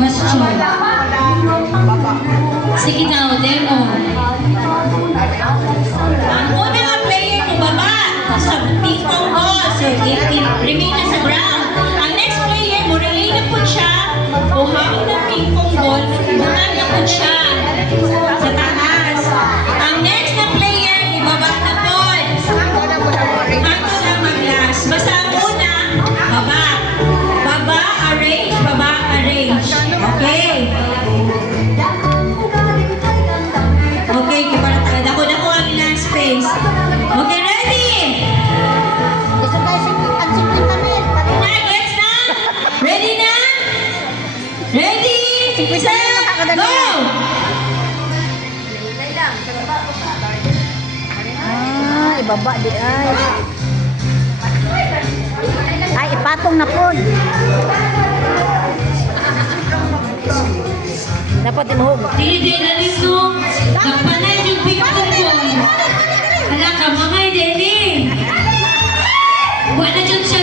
question. Sige daw, demo. Ang una nga player mo baba sa ping-pong ball. So, remain na sa ground. Ang next player mo, relay na po siya. Buhangin ng ping-pong ball. Buhangin na po siya sa taas. Ang next na player, ibaba na po. Hanggang lang mag-last. Basta ang una, baba. Baba, arrange. Baba, arrange. Okay. Okay, para tayo. Dako-dako ang ilang space. Okay, ready? Next na? Ready na? Ready? Set, go! Ibaba di ay. Ay, ipatong na po. Dapat imuhog. Dili na nito. Nagpanay yung ping-pong ball. Hala ka, mga dili. Wala dyan siya